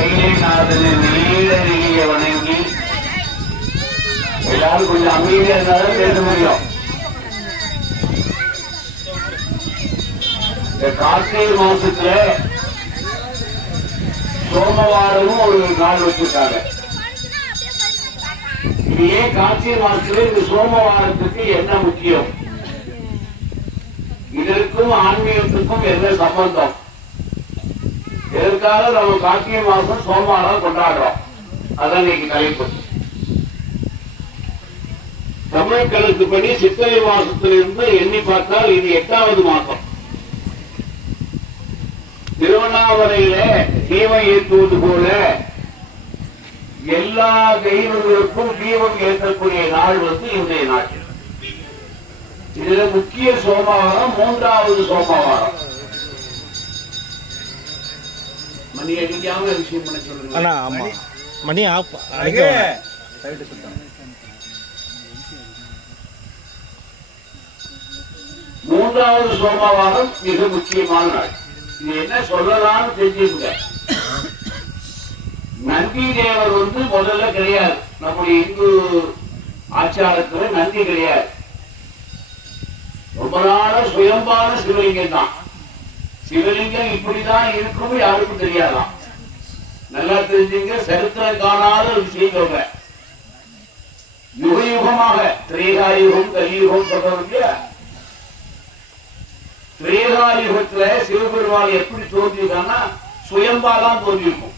கைலைநாதனை நீடறிய வணங்கி எல்லாரும் கொஞ்சம் அமைதியா இருந்தாலும் பேச முடியும். இந்த கார்த்திகை மாசத்துல சோமவாரமும் ஒரு நாள் வச்சிருக்காங்க. இது ஏன் கார்த்திகை மாசத்துல இந்த சோமவாரத்துக்கு என்ன முக்கியம்? இதற்கும் ஆன்மீகத்துக்கும் என்ன சம்பந்தம்? எதற்காக நம்ம கார்த்திகை மாசம் சோமவாரம் கொண்டாடுறோம்? அதான் இன்னைக்கு தலைப்பு. தமிழ் கணக்குப்படி சித்திரை மாசத்திலிருந்து எண்ணி பார்த்தால் இது 8வது மாசம். திருவண்ணாமலையில தீபம் ஏற்றுவது போல எல்லா தெய்வங்களுக்கும் தீபம் ஏற்றக்கூடிய நாள் இன்றைய நாள். இதுல முக்கிய சோமவாரம் 3வது சோமவாரம். மணி அடிக்காம விஷயம் பண்ண சொல்லுங்க. மணி ஆஃப் 3வது சோமவாரம் மிக முக்கியமான நாள். இது என்ன சொல்லலாம்னு தெரிஞ்சுங்க. நந்தி தேவர் முதல்ல கிடையாது. நம்முடைய இந்து ஆச்சாரத்துல நந்தி கிடையாது. ரொம்ப நாள சுயம்பான சிவலிங்கம் தான். சிவலிங்கம் இப்படிதான் இருக்கும் யாருக்கும் தெரியாதான். நல்லா தெரிஞ்சுங்க. சரித்திரம் காணாத ஒரு விஷயம். யுக யுகமாக திரேகாயுகம் கலியுகம் சொல்றோம் இல்லையா? திரேகாயுகத்துல சிவபெருமான் எப்படி தோன்றியிருக்கான்னா சுயம்பாதான் தோன்றியிருக்கும்.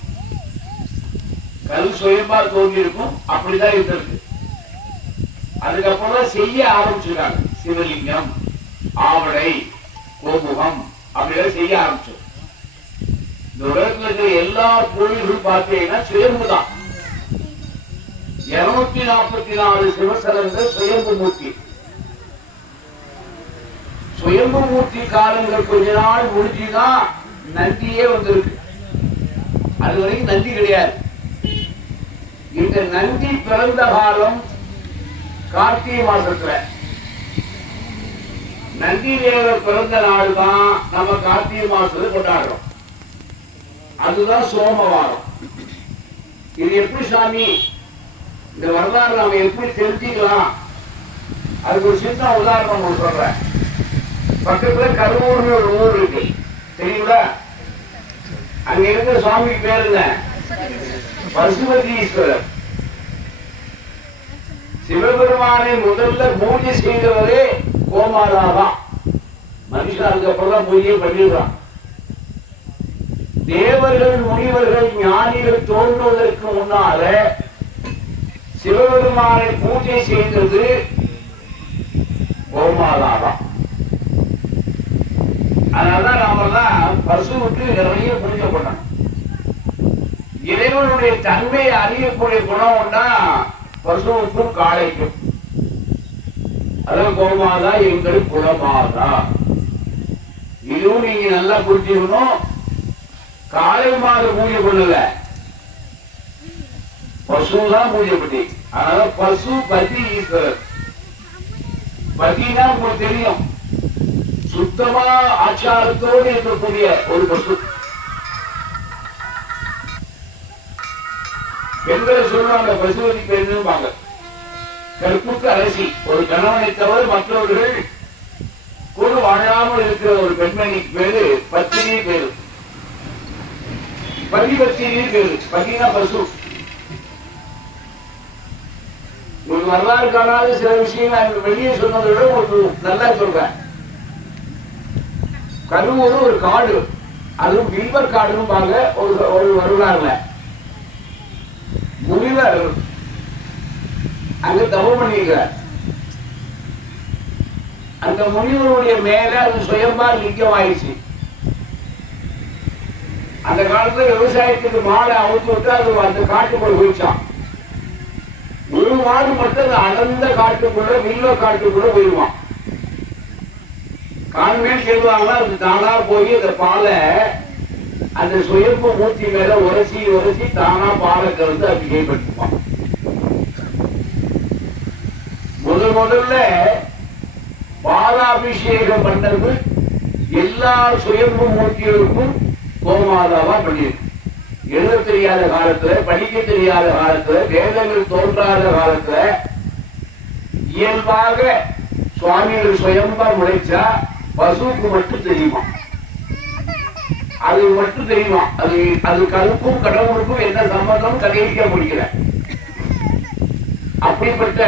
கல் சுயம்பா தோன்றியிருக்கும். அப்படிதான் இருந்திருக்கு. அதுக்கப்புறம் செய்ய ஆரம்பிச்சிருக்காங்க. சிவலிங்கம், ஆவடை, கோமுகம் அப்படிலாம் செய்ய ஆரம்பிச்சு. இந்த உலகத்தில் இருக்கிற எல்லா கோயில்களும் பார்த்தீங்கன்னா சுயம்புதான். 244 சிவசலங்கள் சுயம்பு மூர்த்தி. சுயம்பு மூர்த்தி காலங்கள் கொஞ்ச நாள் முடிஞ்சுதான் நந்தியே வந்திருக்கு. அது வரைக்கும் நந்தி கிடையாது. இந்த நந்தி பிறந்த காலம் கார்த்திகை மாசத்துல. நந்தி தேவர் பிறந்த நாள் தான் நம்ம கார்த்திகை மாசத்துல கொண்டாடுறோம். அதுதான் சோமவாரம். இது எப்படி சாமி இந்த வரலாறு நாம எப்படி தெரிஞ்சுக்கலாம்? அதுக்கு ஒரு சின்ன உதாரணம் சொல்றேன். பக்கத்துல கருவூர்னு ஒரு ஊர் இருக்கு, தெரியுங்களா? அங்க இருக்கிற சுவாமி பேருங்க பசுபதீஸ்வரர். சிவபெருமானை முதல்ல பூஜை செய்தவரே கோமாதாதான். மனுஷன் அதுக்கப்புறம் பூஜையை பண்ணிடுறான். தேவர்கள், முனிவர்கள், ஞானிகள் தோன்றுவதற்கு முன்னால சிவபெருமானை பூஜை செய்தது கோமாதாதான். அதனாலதான் நாமெல்லாம் பசுவுக்கு நிறைய பூஜை பண்ணணும். இறைவனுடைய தன்மையை அறியக்கூடிய குணம் ஒன்றா பசுவுக்கும் காளைக்கும். அதான் கோமாதா எங்கள் குலமாதா. இதுவும் நீங்க நல்லா புரிஞ்சுக்கணும். காளை மாத பூஜை பண்ணல, பசுதான் பூஜை பண்ணி. அதனால பசு பதி ஈஸ்வரர். பதினா உங்களுக்கு தெரியும், சுத்தமா ஆச்சாரத்தோடு இருக்கக்கூடிய ஒரு பசு. பெண்களை சொல்லுவாங்க பசுவதி பெண்ணுவாங்க. கற்புக்கு அரசி. ஒரு கணவனை தவிர மற்றவர்கள் கூட வாழாமல் இருக்கிற ஒரு பெண்மணிக்கு பேரு பத்தினி பேரு. பதி பத்தினி பேரு. பதினா பசு. உங்களுக்கு வரலாறு காணாத சில விஷயங்கள் வெளியே சொன்னதை விட உங்களுக்கு நல்லா சொல்றேன். கருவூர் ஒரு காடு, அதுவும் வில்வர் காடுன்னு பாங்க. ஒரு வரலாறுல முனிவர் அங்க தவம் பண்ணிருக்கிறார். அந்த முனிவருடைய மேல அது சுயம்பா லிங்கம் ஆயிடுச்சு. அந்த காலத்துல விவசாயத்துக்கு மாடை அவுத்து விட்டு அது அந்த காட்டுக்குள்ள போயிடுச்சான். ஒரு மாடு மட்டும் அந்த அடர்ந்த காட்டுக்குள்ள வில்வ காட்டுக்குள்ள போயிடுவான். கான்மேல் கேள்வாங்க. அது தானா போய் அந்த பாலை அந்த சுயம்பு மூர்த்தி மேல உரசி உரசி தானா பாலை கலந்து அது கைப்பற்றுவான். முதல்ல பாலாபிஷேகம் பண்ணது எல்லா சுயம்பு மூர்த்திகளுக்கும் கோமாதாவா பண்ணியிருக்கு. எழுத தெரியாத காலத்துல, படிக்க தெரியாத காலத்துல, வேதங்கள் தோன்றாத காலத்துல இயல்பாக சுவாமிகள் சுயம்பா முளைச்சா பசுவுக்கு மட்டும் தெரியுமா, அது மட்டும் தெரியுமா. அது கருப்பும் கடவுளுக்கும் என்ன சம்பந்தம் கதைக்க முடியல. அப்படிப்பட்ட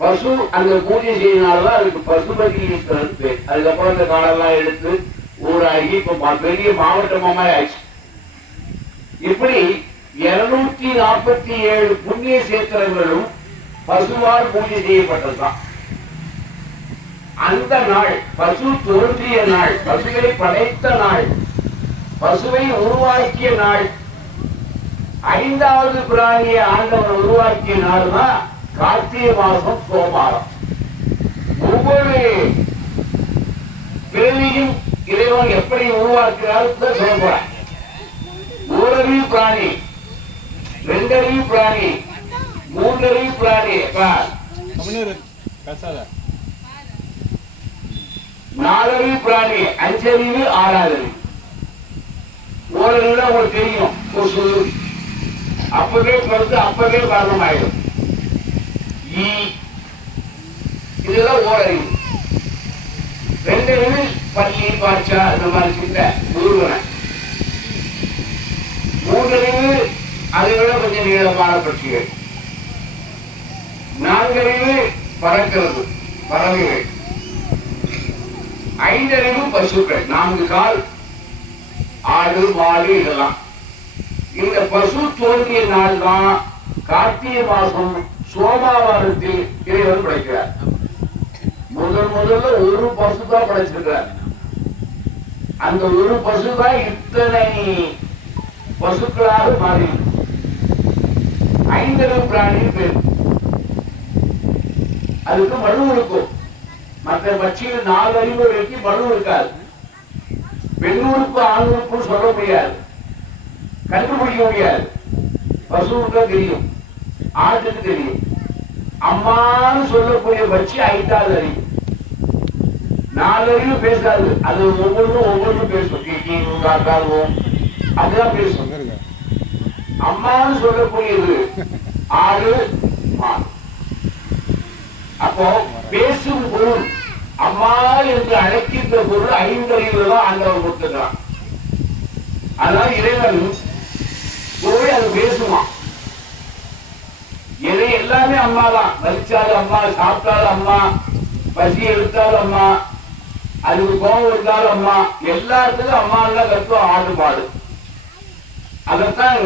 பசு அந்த பூஜை செய்யனால்தான் அதுக்கு பசுபதி பேர். அதுக்கப்புறம் இந்த காலெல்லாம் எடுத்து ஊராகி இப்ப பெரிய மாவட்டமா ஆயிடுச்சு. இப்படி 247 புண்ணிய சேத்திரங்களும் பசுவால் பூஜை செய்யப்பட்டதுதான். அந்த நாள் பசு தோன்றிய நாள், பசுவை படைத்த நாள், பசுவை உருவாக்கிய நாள், 5வது பிராணியை ஆண்டவன் உருவாக்கிய நாள் தான் கார்த்திகை மாசம் சோமாரம். ஒவ்வொரு பிறவியும் இறைவன் எப்படி உருவாக்கிறார் சொல்ல போறேன். ஓரறிவு பிராணி, 2 அறிவு பிராணி, 3 அறிவு பிராணி, 4 அறிவு பிராணி, 5 அறிவு, 6வது அறிவு. ஓரறிவுல உங்களுக்கு தெரியும், கொசு அப்பவே பிறந்து அப்பவே மரணமாயிடும். இதெல்லாம் ஓரறிவு. 2 அறிவு பள்ளி, பாட்சா, இந்த மாதிரி சின்ன ஊர்வன. 3 அறிவு அதை விட கொஞ்சம் நீளமான பட்சிகள். 4 அறிவு பறக்கிறது, பறவைகள். 5 அறிவு பசுக்கள், 4 கால், ஆடு, மாடு, இதெல்லாம். இந்த பசு தோன்றிய நாள் தான் கார்த்திகை மாசம் சோமாவாரத்தில் இறைவன் படைக்கிறார். முதல்ல ஒரு பசு தான் படைச்சிருக்கிறார். அந்த ஒரு பசு தான் இத்தனை பசுக்களாக மாறி 5 அறிவு பிராணி பேர். அதுக்கு மனு இருக்கும். மற்ற பட்சிகள் 4 அறிவு வரைக்கும் மனு இருக்காது. பெண்ணுறுப்பு ஆணுறுப்பு சொல்ல முடியாது, கண்டுபிடிக்க முடியாது. பசுவுக்கு தெரியும், ஆட்டுக்கு தெரியும். அம்மான்னு சொல்லக்கூடிய பட்சி 5வது அறிவு. 4 அறிவு பேசாது. அது ஒவ்வொன்றும் பேசும், காக்காவும் அதுதான் பேசும். அம்மான்னு சொல்லக்கூடியது ஆடு, மாடு. அப்போ பேசும் பொருள் அம்மா என்று அழைக்கின்ற பொருள் 5 அறிவுல தான் ஆண்டவன் கொடுத்துக்கிறான். அதனால இறைவன் போய் அது பேசுமா. எதை எல்லாமே அம்மா தான். வலிச்சாலும் அம்மா, சாப்பிட்டாலும் அம்மா, பசி எடுத்தாலும் அம்மா, அதுக்கு கோபம் இருந்தாலும் அம்மா, எல்லாத்துக்கும் அம்மா தான் கருத்தும் ஆடு மாடு. அதத்தான்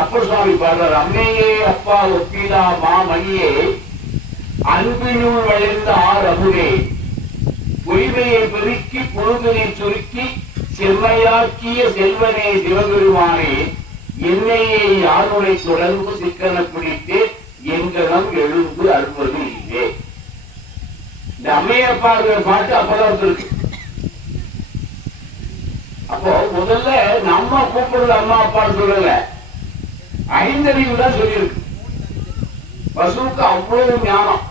அப்பர் சுவாமி பாடுறார். அம்மையே அப்பா ஒப்பிலா மாமணியே, அன்பினுள் வளைந்த அமுதே, பொய்மையை பெருக்கி பொழுதனை சுருக்கி செம்மையாக்கிய செல்வனே சிவபெருமானே, என்னையே யாருடைய தொடர்பு சிக்கன பிடித்து எங்கனம் எழுந்து அருள்வது இல்லை. இந்த அம்மையப்பா பாட்டு அப்பதான் இருக்கு. அப்போ முதல்ல நம்ம கூப்பிடுறது அம்மா அப்பான்னு சொல்லல, 5 அறிவு தான் சொல்லியிருக்கு. பசுவுக்கு அவ்வளவு ஞானம்.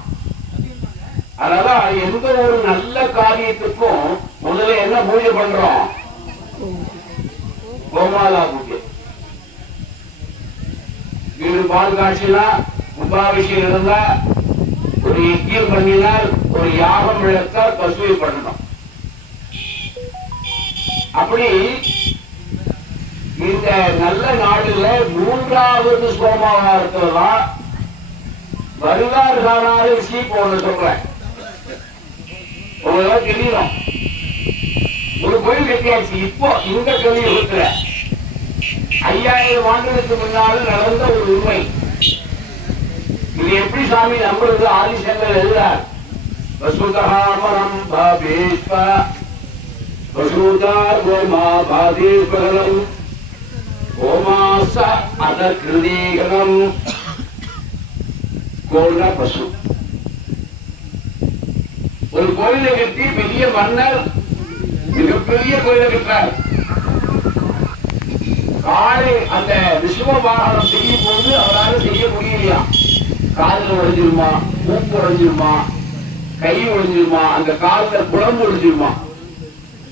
அதனால எந்த ஒரு நல்ல காரியத்துக்கும் முதல்ல என்ன பூஜை பண்றோம்? கோமாலா பூஜை. வீடு பால் காட்சினா, கும்பாபிஷேகம் இருந்தா, ஒரு யஜ்யம் பண்ணினால், ஒரு யாகம் இழத்தால் பசுவை பண்ணணும். அப்படி இந்த நல்ல நாடுல 3வது சோமவாரத்துலதான் வருவார் காணாத விஷயம் ஒண்ணு சொல்றேன். உங்களுக்கு தெரியணும். ஒரு கோயில் கட்டியாச்சு. இப்போ இந்த கலியுகத்துல 5000 ஆண்டுகளுக்கு முன்னாலும் நடந்த ஒரு உண்மை. இது எப்படி சாமி நம்புறது? ஆதிசங்கர் எழுதார். வசுதாமரம் பாபேஸ்வ வசூதா கோமா பாதேஸ்வரம் கோமாச அதகிருதீகரம். கோல்னா பசு. ஒரு கோயிலை கட்டி பெரிய மன்னர் மிகப்பெரிய கோயிலை கட்டார். காலை அந்த விஸ்வ வாகனம் செய்யும் போது அவரால் செய்ய முடியலையா? காலில் உடைஞ்சிருமா, மூக்கு உடைஞ்சிருமா, கை உடைஞ்சிருமா, அந்த காலில் குழம்பு உடைஞ்சிருமா.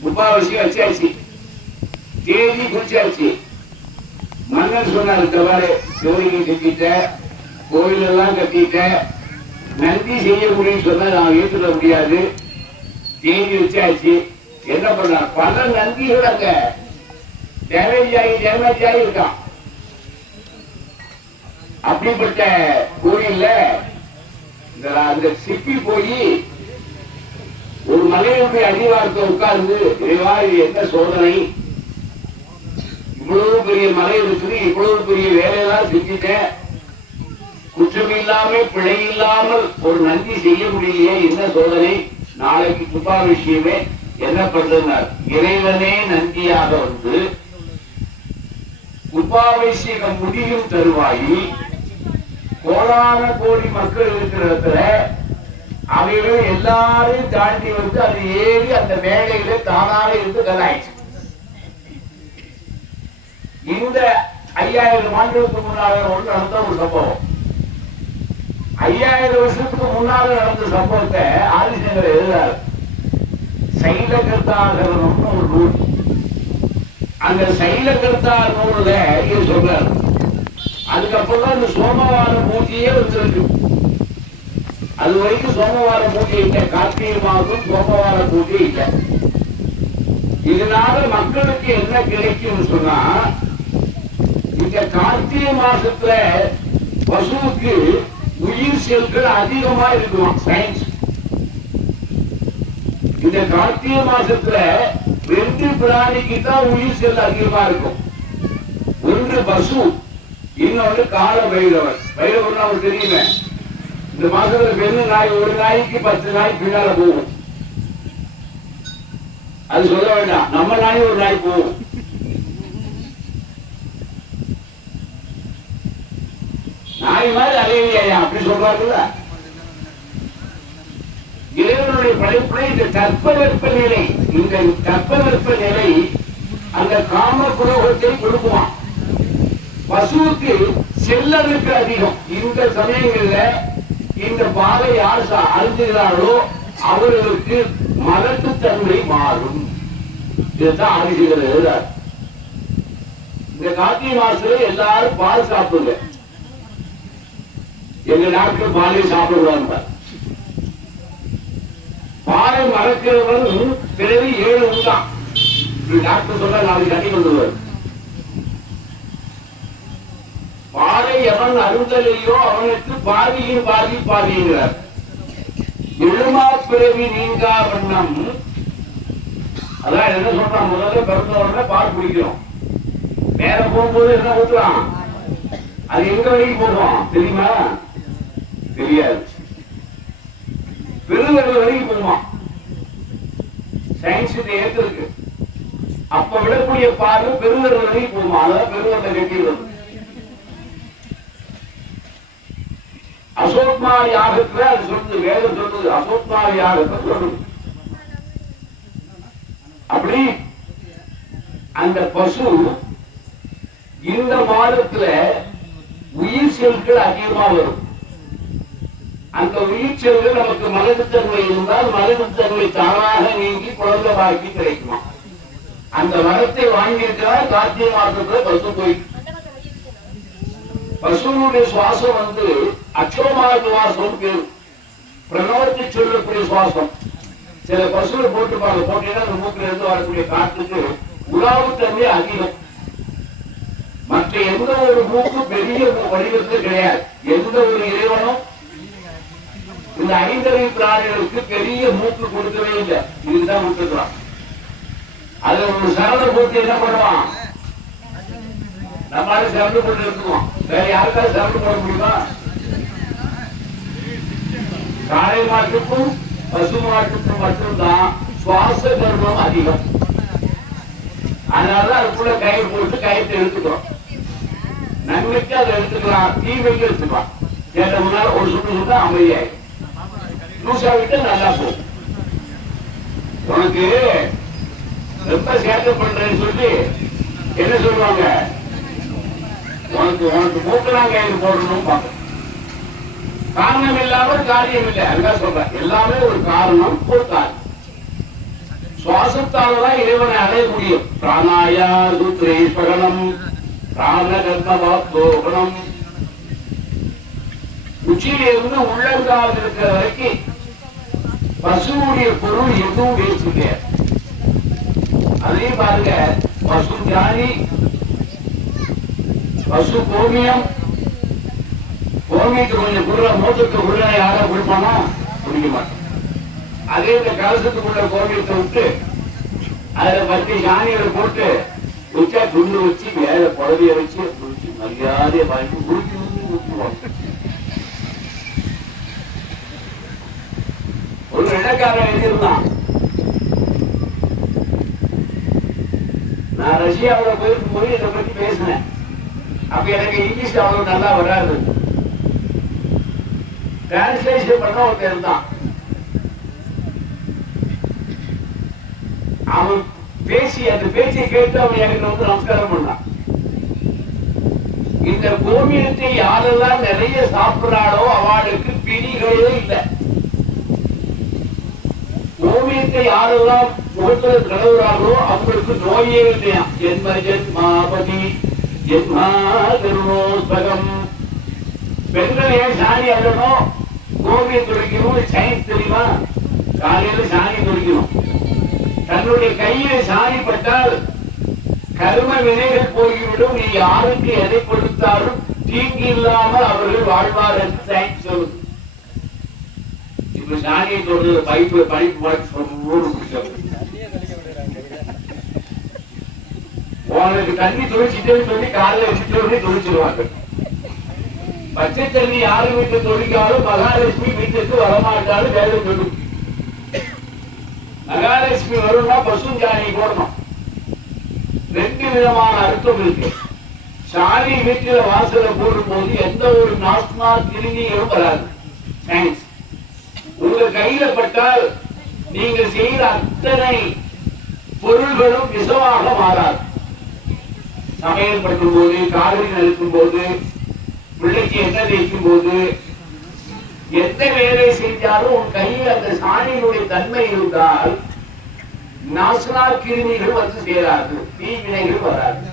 உபாவசியம் வச்சாச்சு, தேதி குறிச்சாச்சு, கண்ணன் சொன்னார், தவறு சிவலிங்க கட்டிட்ட, கோயில் எல்லாம் கட்டிட்ட, நந்தி செய்ய முடியும்னு சொன்னா நான் ஏற்றுக்க முடியாது, தேங்கி வச்சாச்சு. என்ன பண்ணார், பல நந்திகள் அங்க டேமேஜ் ஆகி இருக்கான். அப்படிப்பட்ட கோயில்ல அந்த சிப்பி போய் ஒரு மலையுடைய அடிவாரத்தை உட்கார்ந்து, இறைவா இது என்ன சோதனை, இவ்வளவு பெரிய மலை இருக்குது, இவ்வளவு பெரிய வேலையெல்லாம் செஞ்சுட்டேன், குற்றம் இல்லாம பிழை இல்லாமல் ஒரு நந்தி செய்ய முடியலையே, என்ன சோதனை, நாளைக்கு கும்பாபிஷேகமே என்ன பண்றார். இறைவனே நந்தியாக வந்து கும்பாபிஷேகம் முடியும் தருவாயில் கோடான கோடி மக்கள் இருக்கிற இடத்துல அவைகள் எல்லாரையும் தாண்டி வந்து அது ஏறி அந்த மேடையில தானாக இருந்து கலாயிடுச்சு. இந்த 5000 ஆண்டுகளுக்கு முன்னால நடந்த ஒரு சம்பவம், 5000 வருஷத்துக்கு முன்னால நடந்த சம்பவத்தை ஆதிசங்கர் எழுதார். சைலகர்த்தாகரம்னு ஒரு நூல். அந்த சைலகர்த்தா நூல்ல இது சொல்றாரு. அதுக்கப்புறம் இந்த சோமவார பூஜையே வந்திருக்கு. அது வரைக்கும் சோமவார பூஜை இல்லை, கார்த்திகை மாதம் சோமவார பூஜை இல்லை. இதனால மக்களுக்கு என்ன கிடைக்கும் சொன்னா, இந்த கார்த்திகை மாசத்துல பசுவுக்கு உயிர் செல்கள் அதிகமா இருக்குமா சயின்ஸ். இந்த கார்த்திகை மாசத்துல 2 பிராணிக்கு தான் உயிர் செல் அதிகமா இருக்கும். ஒன்று பசு, இன்னொன்று கால பைரவர். பைரவர் அவருக்கு தெரியுமே, இந்த மாசத்துல பெண்ணு நாய் ஒரு நாய்க்கு 10 நாய் பின்னால போகும். அது சொல்ல வேண்டாம், நம்ம நாய் ஒரு நாய் போகும். நாய் மாதிரி அலையா அப்படி சொல்றாருல்ல. இறைவனுடைய படைப்புல இந்த தட்பவெப்ப நிலை, இந்த தட்பவெப்ப நிலை அந்த காம குரோகத்தை கொடுக்குவான். பசுவுக்கு செல்லனுக்கு அதிகம். இந்த சமயங்கள்ல இந்த பாலை யார் அருந்துகிறார்களோ அவர்களுக்கு மலட்டு தன்மை மாறும். இதுதான் ஆதிசங்கர் எழுதார். இந்த கார்த்திகை மாசத்துல எல்லாரும் பால் சாப்பிடுங்க. எங்க நாட்டில் பாலை சாப்பிடுவாங்க. பாலை மறக்கிறவன் பிறகு 7 உண்டான். டாக்டர் சொல்ல நாளைக்கு கட்டி கொண்டுவார். பாலை எவன் அருந்தலையோ அவனுக்கு பாதியும் பாதி பாதிங்கிறார். எழுமா பிறவி நீங்கா வண்ணம். அதான் என்ன சொல்றான், முதல்ல பிறந்த உடனே பால் குடிக்கிறோம், நேர போகும்போது என்ன ஊத்துறான், அது எங்க வரைக்கும் போகும் தெரியுமா? தெரியாது. பெருவர்கள் வரைக்கும் போவான். சயின்ஸ் இதை ஏற்றிருக்கு. அப்ப விடக்கூடிய பால் பெருவர்கள் வரைக்கும் போவான். அதான் பெருவர்களை கட்டிடுவது. அசோத்மா யாகத்துல அது சொல்லுது, வேதம் சொல்லுது, அசோத்மா யாகத்தை சொல்லுது. அப்படி அந்த பசு இந்த மாதத்துல உயிர் செல்கள் அதிகமா வரும். அந்த உயிர் செல்கள் நமக்கு மலட்டுத்தன்மை இருந்தால் மலட்டுத்தன்மை தானாக நீங்கி குழந்தை பாக்கி கிடைக்குமா. அந்த வரத்தை வாங்கியிருக்கிறார். கார்த்திகை மாசத்துல பசு போயிட்டு பசுனுடைய சுவாசம் வந்து அச்சோமாது வாசம் பேரு, பிரணவத்தை சொல்லக்கூடிய சுவாசம். சில பசுவை போட்டுப்பாங்க, போட்டீங்கன்னா அந்த மூக்கில இருந்து வரக்கூடிய காற்றுக்கு உலாவு தன்மை அதிகம். மற்ற எந்த ஒரு மூக்கு பெரிய வடிவத்தில் கிடையாது. எந்த ஒரு இறைவனும் இந்த 5 பிராணிகளுக்கு பெரிய மூக்கு கொடுக்கவே இல்லை. இதுதான் கொடுத்துக்கலாம். அதுல ஒரு சரளை போட்டு என்ன பண்ணுவான், நம்மளால சரண்டு போட்டு இருக்குவோம். வேற யாருக்காவது சரண்டு போட முடியுமா? காளை மாட்டுக்கும் பசு மாட்டுக்கும் மட்டும்தான் சுவாச கர்மம் அதிகம். அதனாலதான் அதுக்குள்ள கயிறு போட்டு கயிற்று எடுத்துக்கிறோம். நன்மைக்கு அதை எடுத்துக்கலாம், தீமைக்கு எடுத்துக்கலாம். கேட்ட முன்னால ஒரு சுட்டு சுட்டா அமைதியாயிடும். லூசா விட்டு நல்லா போகும். உனக்கு ரொம்ப சேட்டை பண்றேன்னு சொல்லி என்ன சொல்லுவாங்க, உனக்கு மூக்கெல்லாம் கயிறு போடணும் பார்க்க. காரணம் இல்லாமல் காரியம் இல்லை. அதுதான் சொல்றேன், எல்லாமே ஒரு காரணம் ஒரு காரியம். சுவாசத்தாலதான் இறைவனை அடைய முடியும். பிராணாயா சூத்ரேஸ்வரணம் பிராண கர்மவாத்தோகணம் உச்சியிலிருந்து உள்ளங்கால் இருக்கிற வரைக்கும் பசுவுடைய பொருள் எதுவும் வேஸ்ட் கிடையாது. அதையும் பாருங்க, பசு ஜாதி, பசு கோமியம், கோமியத்துக்கு கொஞ்சம் குருள மூத்தத்துக்கு குருளை யாரா குடிப்பானா குடிக்க மாட்டோம். அதே இந்த கலசத்துக்குள்ள கோமியத்தை விட்டு அதுல 10 சாணிகளை போட்டு உச்சா துண்டு வச்சு மேல புடவைய வச்சு குடிச்சு மரியாதையை வாங்கி குடிச்சு ஊற்றுவாங்க. ஒரு வெள்ளக்காரன் எழுதியிருந்தான், நான் ரஷ்யாவில் போயிருக்கும் போது இதை பத்தி பேசினேன். அப்ப எனக்கு இங்கிலீஷ் அவ்வளவு நல்லா வராது. டிரான்ஸ்லேஷன் பண்ண ஒருத்தர் இருந்தான். அவன் பேசி அந்த பேச்சை கேட்டு அவன் எனக்கு வந்து நமஸ்காரம் பண்ணான். இந்த கோமியத்தை யாரெல்லாம் நிறைய சாப்பிடுறாளோ அவளுக்கு பிணிகளே இல்லை. கோமியத்தை யாரெல்லாம் முகத்துல கலவுறாங்களோ அவங்களுக்கு நோயே இல்லையா. ஜென்ம ஜென்மாபதி ஜென்மாகருணோஸ்பகம். பெண்கள் ஏன் சாணி அள்ளணும், கோமியம் துடைக்கணும், சயின்ஸ் தெரியுமா? காலையில சாணி துடைக்கணும். தன்னுடைய கையில சாணி பட்டால் கர்ம வினைகள் போய்விடும். நீ யாருக்கு எதை கொடுத்தாலும் தீங்கு இல்லாமல் அவர்கள் வாழ்வார் என்று சயின்ஸ் சொல்லுது. இப்ப சாணியை தொடர்ந்து பைப்பு உனக்கு தண்ணி தொழிச்சிட்டேன்னு சொல்லி காலையில வச்சுட்டு தொழிச்சிருவாங்க. பச்சை தண்ணி யாரு வீட்டு தொழிக்காலும் மகாலட்சுமி வீட்டுக்கு வரமாட்டாலும் வேலை சொல்லும். மகாலட்சுமி வரும்னா பசு சாணி போடணும். 2 விதமான அர்த்தம் இருக்கு. சாணி வீட்டுல வாசல போடும் போது எந்த ஒரு நாஸ்மா கிருமிகளும் வராது. சயின்ஸ் உங்க கையில பட்டால் நீங்க செய்த அத்தனை பொருள்களும் விஷமாக மாறாது. சமையல் பண்ணும் போது, காலையில் இருக்கும் போது, பிள்ளைக்கு எண்ணெய் தேய்க்கும் போது, எந்த வேலை செஞ்சாலும் உன் கையில் அந்த சாணியினுடைய தன்மை இருந்தால் நாசனா கிருமிகள் வந்து சேராது, தீவினைகள் வராது.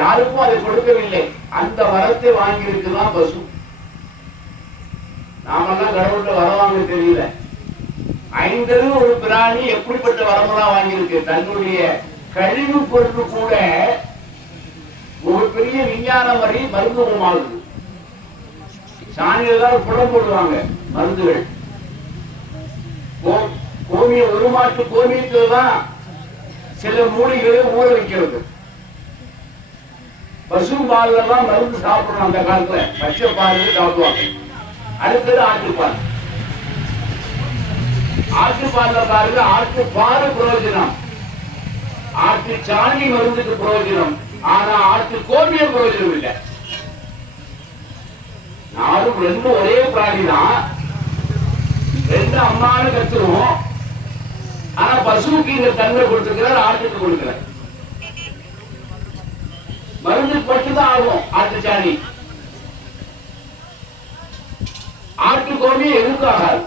யாருக்கும் அதை கொடுக்கவில்லை. அந்த வரத்தை வாங்கியிருக்குதான் பசு. நாமெல்லாம் கடவுள்கிட்ட வர வாங்க தெரியல. 5 ஒரு பிராணி எப்படிப்பட்ட வரமெல்லாம் வாங்கியிருக்கு. தன்னுடைய கழிவு பொருள் கூட ஒரு பெரிய விஞ்ஞானம் வரை மருந்துவமாகுது. சாணியெல்லாம் புடம் போடுவாங்க மருந்துகள். கோமிய ஒரு மாட்டு கோமியத்துல தான் சில மூலிகளை ஊற வைக்கிறது. பசு பால் எல்லாம் மருந்து சாப்பிடணும். அந்த காலத்துல பச்சை பால் சாப்பிடுவாங்க. அடுத்தது ஆட்டுப்பால். ஆட்டுப்பால்ல பாருங்க, ஆட்டுப்பால் பிரயோஜனம், ஆட்டு சாணி மருந்துக்கு பிரயோஜனம். ஆனா ஆட்டு கோமிய பிரயோஜனம் இல்லை. நானும் 2 ஒரே பிராணி தான், 2 அம்மானு கத்துருவோம். ஆனா பசுவுக்கு இந்த தன்மை கொடுத்துக்கிறார், ஆட்டுக்கு கொடுக்கல. மருந்து மட்டும்தான் ஆகும் ஆட்டு சாணி. ஆட்டு கோமியம் எதுக்கும் ஆகாது.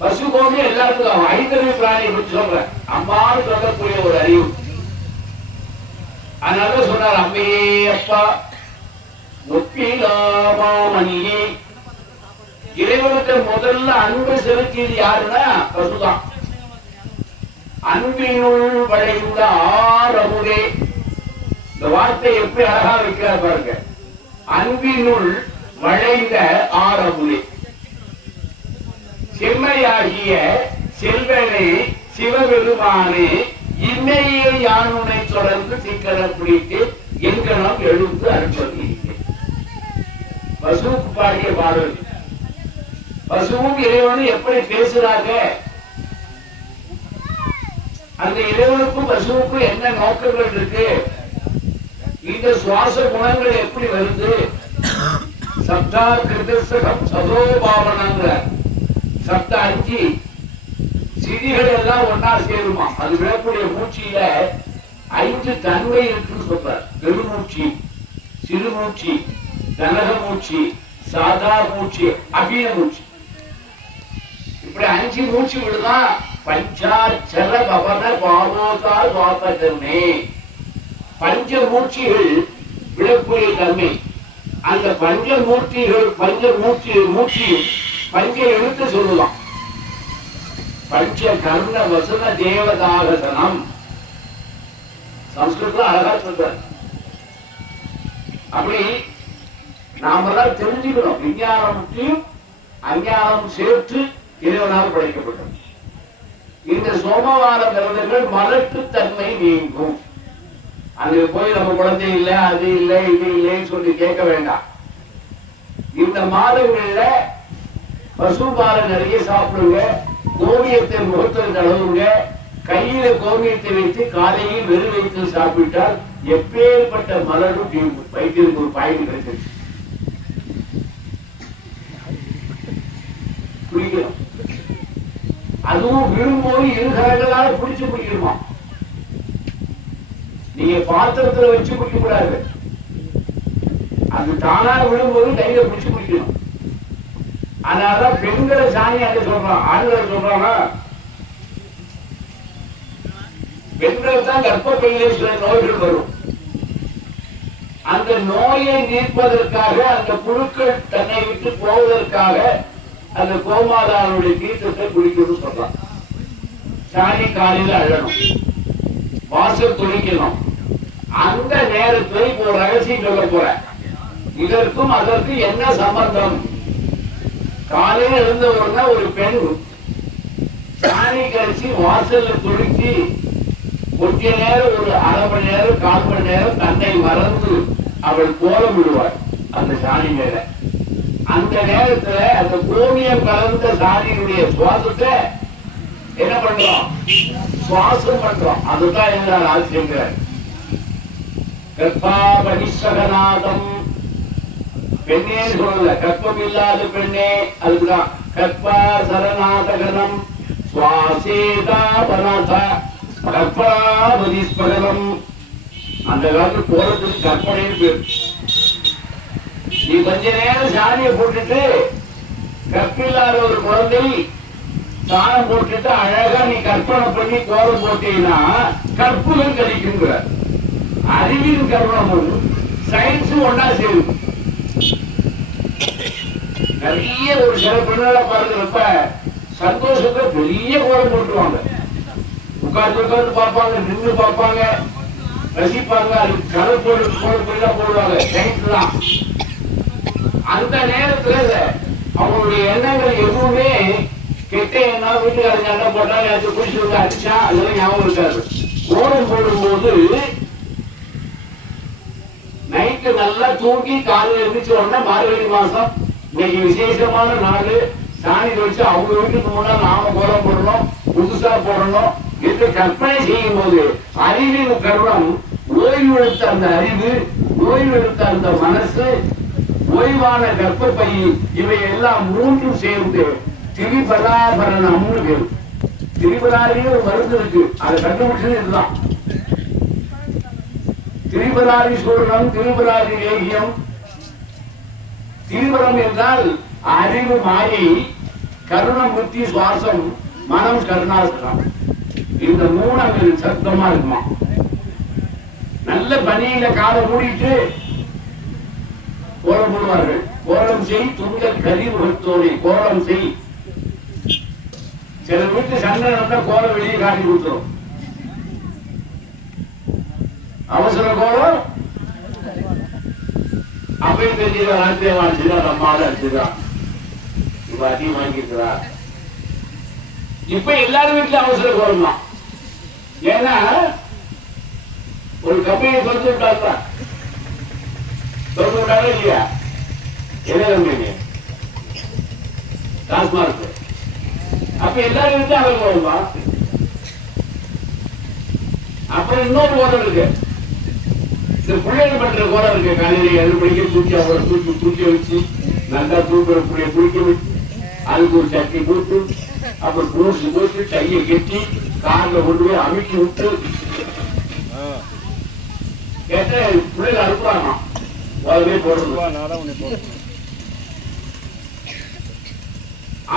பசு கோமியம் எல்லாத்துக்கும் ஆகும். 5 பிராணி சொல்றேன், அம்மானு சொல்லக்கூடிய ஒரு அறிவு. அதனால சொன்னார், அம்மையே அப்பா ஒப்பிலாமாமணியே. இறைவனுக்கு முதல்ல அன்பு செலுத்தியது யாருன்னா பசுதான். அன்பினுள் வளைந்த ஆரமுதே. இந்த வார்த்தை எப்படி அழகா வைக்கிறார் பாருங்க. அன்பினுள் வளைந்த ஆரமுதே. செம்மையாகிய செல்வனே சிவபெருமானே, இன்னையே யானுனை தொடர்ந்து சீக்கிரம் பிடித்து எங்கனம் எழுந்து அனுப்பியிருக்கேன். பசுவுக்கு பாடிய பாடல். பசுவும் இறைவனும் எப்படி பேசுறாங்க, அந்த இறைவனுக்கும் பசுவுக்கும் என்ன நோக்கங்கள் இருக்கு, இந்த சுவாச குணங்கள் எப்படி வருது, சப்தார் கிருதசகம் சதோபாவனங்கிற சப்த 5 சிதிகள் எல்லாம் ஒன்னா சேருமா. அது விடக்கூடிய மூச்சியில 5 தன்மை இருக்குன்னு சொல்றார். பெருமூச்சி, சிறுமூச்சி, கனக மூச்சி, சாதா மூச்சி, அபீன மூச்சி. இப்படி 5 மூச்சு விடுதான். பஞ்சாட்சர பவன பாவோதால் வாபதமே. பஞ்சமூர்த்திகள் விடக்கூடிய தன்மை. அந்த பஞ்சமூர்த்திகள் மூர்த்தியும் பஞ்ச எழுத்து சொல்லலாம். பஞ்ச கர்ண வசன தேவதாகசனம் சம்ஸ்கிருதம் அழகா சொல்ற. அப்படி நாம தான் தெரிஞ்சுக்கணும். விஞ்ஞானத்தையும் அஞ்ஞானம் சேர்த்து இறைவனால் படைக்கப்பட்டது. இந்த சோமவார விரதங்கள் மலட்டுத்தன்மை நீங்கும். அங்க போய் நம்ம குழந்தை இல்லை, அது இல்லை, இது இல்லைன்னு சொல்லி கேட்க வேண்டாம். இந்த மாதங்கள்ல பசுபாலை நிறைய சாப்பிடுங்க, கோமியத்தை முகத்தில் கழுவுங்க, கையில கோமியத்தை வைத்து காலையில் வெறு வயிற்றில் சாப்பிட்டால் எப்பேற்பட்ட மலரும் தீர்வு. வைத்தியருக்கு ஒரு பாயிண்ட் கிடைச்சிருக்கு. குடிக்கணும். அதுவும் விழும்போது இருகரங்களால பிடிச்சு குடிக்கணுமா. நீங்க பாத்திரத்துல வச்சு குடிக்க கூடாது. அது தானா விழும்போது கையில பிடிச்சு குடிக்கணும். அதனாலதான் பெண்களை சாணியாக சொல்றான். ஆண்களை சொல்றாங்க பெண்கள் தான் கர்ப்பப்பையிலே சில நோய்கள் வரும். அந்த நோயை நீர்ப்பதற்காக, அந்த புழுக்கள் தன்னை விட்டு போவதற்காக அந்த கோமாதானுடைய தீர்த்தத்தை குடிக்கணும்னு சொல்றான். சாணி காலையில அழணும், வாசல் துணிக்கணும். அந்த நேரத்தில் இப்போ ரகசியம் சொல்ல போற. இதற்கும் அதற்கு என்ன சம்பந்தம்? காலையில் எழுந்தவங்க ஒரு பெண் சாணி கழிச்சு வாசல்ல துணிச்சு கொஞ்ச நேரம், ஒரு அரை மணி நேரம், 1/4 மணி நேரம் தன்னை மறந்து அவள் கோலம் விடுவாள் அந்த சாணி மேல. அந்த நேரத்துல அந்த கோமியம் கலந்த சாணியுடைய சுவாசத்தை என்ன பண்றோம்? சுவாசம் பண்றோம். அதுதான் என்ன ஆச்சரியம். கர்ப்பாபனிஷகநாதம் பெண்ணே சொல்லல, கற்பம் இல்லாத பெண்ணே. அதுதான் கற்பா சரணாதகனம் சுவாசேதாபநாத கற்பாபதிஸ்பகனம். அந்த காலத்து போறதுக்கு கற்பனைன்னு பேர். நீ கொஞ்ச நேரம் சாணியை போட்டுட்டு கற்பில்லாத ஒரு குழந்தை சாணம் போட்டுட்டு அழகா நீ கற்பனை பண்ணி கோலம் போட்டீங்கன்னா கற்புகள் கிடைக்குங்கிற. அறிவின் கர்மமும் சயின்ஸும் ஒன்னா சேரும். நிறைய ஒரு சில பெண்ணால பாருங்கிறப்ப சந்தோஷத்தை பெரிய கோலம் போட்டுருவாங்க. உட்கார்ந்து உட்கார்ந்து பார்ப்பாங்க, நின்று பார்ப்பாங்க, ரசிப்பாங்க. அது கலர் போடுவாங்க. சயின்ஸ் தான். அந்த நேரத்துல அவங்களுடைய எண்ணங்கள் எதுவுமே கெட்ட எண்ணம். வீட்டுக்கார சண்டை போட்டா, குடிச்சு அடிச்சா, அதெல்லாம் ஞாபகம் இருக்காது. கோலம் போடும்போது நைட்டு நல்லா தூங்கி காலையில் எழுந்திரிச்ச உடனே மார்கழி மாசம் இன்னைக்கு விசேஷமான நாள், சாணி வச்சு அவங்க வீட்டுக்கு முன்னாடி நாம கோலம் போடணும், புதுசா போடணும் என்று கற்பனை செய்யும் போது அறிவின் கருணம், ஓய்வெடுத்த அந்த அறிவு, ஓய்வெடுத்த அந்த மனசு, ஓய்வான கர்ப்பப்பை, இவை எல்லாம் மூன்றும் சேர்ந்து திரிபராபரணம்னு பேரு. திரிபராரின்னு ஒரு மருந்து இருக்கு, அதை கண்டுபிடிச்சது இதுதான். திரிபராரி சூரணம், திரிபராரி லேகியம். திரிபரம் என்றால் அறிவு மாயை, கருணம் புத்தி சுவாசம், மனம் கருணாசனம். இந்த மூணு சத்தமா இருக்குமா. நல்ல பனியில காலை மூடிட்டு கோலம் போடுவார்கள். கோலம் செய் துங்கல் கதி முகத்தோடு கோலம் செய். சில வீட்டு சண்டை நடந்தா கோலம் வெளியே காட்டி கொடுத்துரும். அவசர கோலம் அப்படி தெரிஞ்ச ஆத்தியம் அடிச்சுதா, நம்மால அடிச்சுதா, இப்ப அதிகம் வாங்கிக்கிறா. இப்ப எல்லாரும் வீட்டுல அவசர கோலம் தான். ஏன்னா ஒரு கம்பெனியை திறந்து விட்டாங்க, திறந்து விட்டாங்க இல்லையா? என்ன கம்பெனி? டாஸ்மார்க். அப்ப எல்லாரும் வீட்டுல அவசர கோலம் தான். அப்புறம் இன்னொரு கோலம் இருக்கு, இந்த பிள்ளைகள் பண்ற கோலம் இருக்கு. காலையில 7 மணிக்கு தூக்கி அவரை தூக்கி வச்சு நல்லா தூக்குற பிள்ளைய குளிக்க வச்சு அதுக்கு ஒரு சட்னி போட்டு அப்புறம் பூசி போட்டு கையை கட்டி கார்ல கொண்டு போய் அமுக்கி விட்டு கேட்ட பிள்ளைகள் அனுப்புறாங்க. போடுறது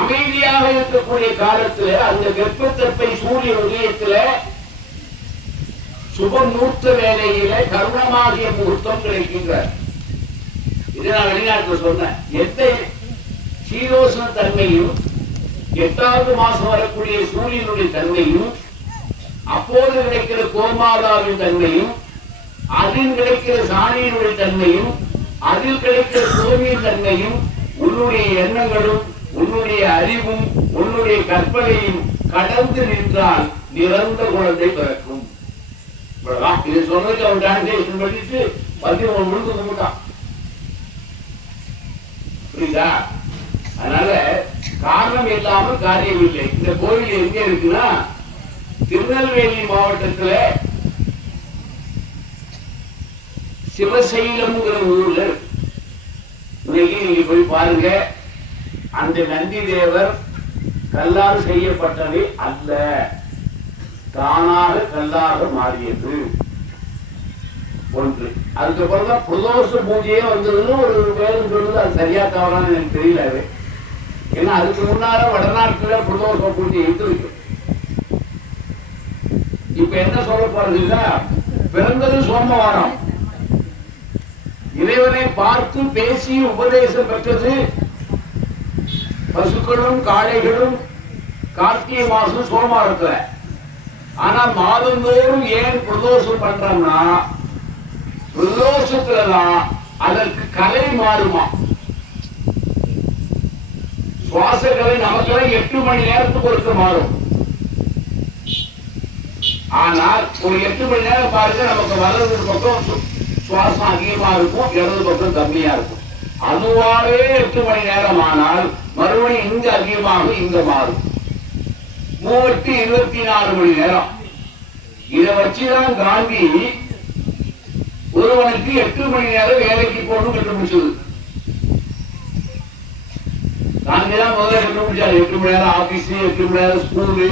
அமைதியாக இருக்கக்கூடிய காலத்துல அந்த வெப்பத்தப்பை சூரிய உதயத்துல சுபமூர்த்த வேலையில கருணமாகிய முகூர்த்தம் கிடைக்கின்றார். இது நான் வெளிநாட்டில் சொன்னேன். எந்த சீரோசன தன்மையும் 8வது மாசம் வரக்கூடிய சூரியனுடைய தன்மையும் அப்போது கிடைக்கிற கோமாதாவின் தன்மையும் அதில் கிடைக்கிற சாணியினுடைய தன்மையும் அதில் கிடைக்கிற கோமியின் தன்மையும் உன்னுடைய எண்ணங்களும் உன்னுடைய அறிவும் உன்னுடைய கற்பனையும் கடந்து நின்றால் நிறந்த குழந்தை பிறக்கும். இது சொன்னதுக்கு அவன் டிரான்ஸ்லேஷன் பண்ணிட்டு 13 முழுக்க கும்பிட்டான். புரியுதா? அதனால காரணம் இல்லாமல் காரியம் இல்லை. இந்த கோவில் எங்க இருக்குன்னா திருநெல்வேலி மாவட்டத்துல சிவசைலம்ங்கிற ஊர்ல. இன்னைக்கு நீங்க போய் பாருங்க, அந்த நந்தி தேவர் கல்லால் செய்யப்பட்டது அல்ல, தானாக கல்லாக மாறியது ஒன்று. அதுக்கப்புறம் தான் பிரதோஷ பூஜையே வந்ததுன்னு ஒரு வேதம் சொல்லுது. அது சரியா தவறான்னு எனக்கு தெரியல. அது ஏன்னா அதுக்கு முன்னால வடநாட்டுல பிரதோஷ பூஜை இருக்கு. இப்ப என்ன சொல்ல போறதுன்னா, பிறந்தது சோமவாரம், இறைவனை பார்த்து பேசி உபதேசம் பெற்றது பசுக்களும் காளைகளும் கார்த்திகை மாசம் சோமவாரத்துல. ஆனா மாதந்தோறும் ஏன் பிரதோஷம் பண்றோம்னா, பிரதோஷத்துலதான் அதற்கு கலை மாறுமா. சுவாச கலை நமக்கெல்லாம் 8 மணி நேரத்துக்கு ஒருக்க மாறும். ஆனால் ஒரு 8 மணி நேரம் பாருங்க, நமக்கு வலது பக்கம் சுவாசம் அதிகமா இருக்கும், இடது பக்கம் கம்மியா இருக்கும். அதுவாவே 8 மணி நேரம் ஆனால் மறுபடியும் இங்க அதிகமாக இங்க மாறும். 24 மணி நேரம். இதை வச்சுதான் காந்தி ஒருவனுக்கு 8 மணி நேரம் வேலைக்கு போகணும் கண்டுபிடிச்சது. காந்தி தான் முதல்ல கண்டுபிடிச்சாரு. 8 மணி நேரம் ஆபீஸ், 8 மணி நேரம் ஸ்கூலு,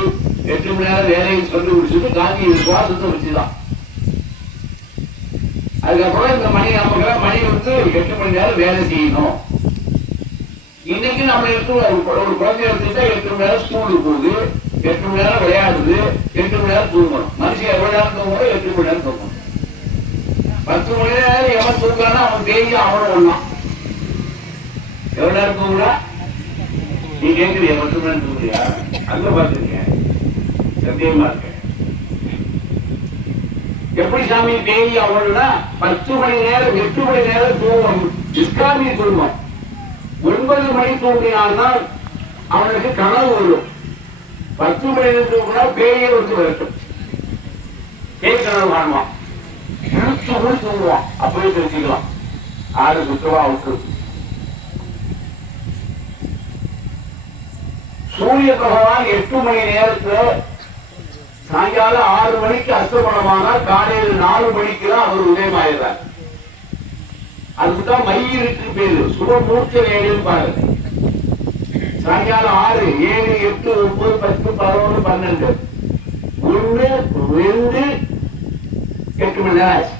8 மணி நேரம் வேலைன்னு கண்டுபிடிச்சது காந்தி சுவாசத்தை வச்சுதான். அதுக்கப்புறம் இந்த மணி நமக்கு மணி 8 மணி நேரம் வேலை செய்யணும். இன்னைக்கு நம்ம ஒரு குழந்தை எடுத்துட்டா 8 மணி நேரம் ஸ்கூலுக்கு போகுது, 8 மணி நேரம் விளையாடுது, 8 மணி நேரம் தூங்கணும். மனுஷன் எவ்வளவு நேரம் தூங்கணும்? 8 மணி நேரம் தூங்கணும். 10 மணி நேரம் எவன் தூங்குறான்னா அவன் தேங்கி அவனும் ஒண்ணான். எவ்வளவு நேரம் தூங்குறா? நீ கேட்குறிய 10 மணி நேரம் தூங்குறியா? அங்க பாத்துருக்கேன், சத்தியமா இருக்கேன். எப்படி சாமி தேங்கி அவனுன்னா 10 மணி நேரம் 8 மணி நேரம் தூங்கணும். இஸ்லாமிய தூங்கும். 9 மணி தூங்கினால்தான் அவனுக்கு கனவு வரும். 10 மணி நேரம் தூங்கினா பேயே வந்து வரட்டும், பேய் கனவு காணுவான், இழுத்து கூட தூங்குவான். அப்பவே தெரிஞ்சுக்கலாம் ஆறு சுத்தமா அவுட்டு. சூரிய பகவான் 8 மணி நேரத்துல சாயங்காலம் 6 மணிக்கு அஸ்தமனமானால் காலையில் 4 மணிக்கு தான் அவர் உதயமாயிடுறார். அதுக்குதான் மையிருக்கு பேரு, சுபமூர்த்த வேலைன்னு பாருங்க. சாயங்காலம் 6, 7, 8, 9, 10, 11, 12, 1, 2, 8 மணி நேரம்.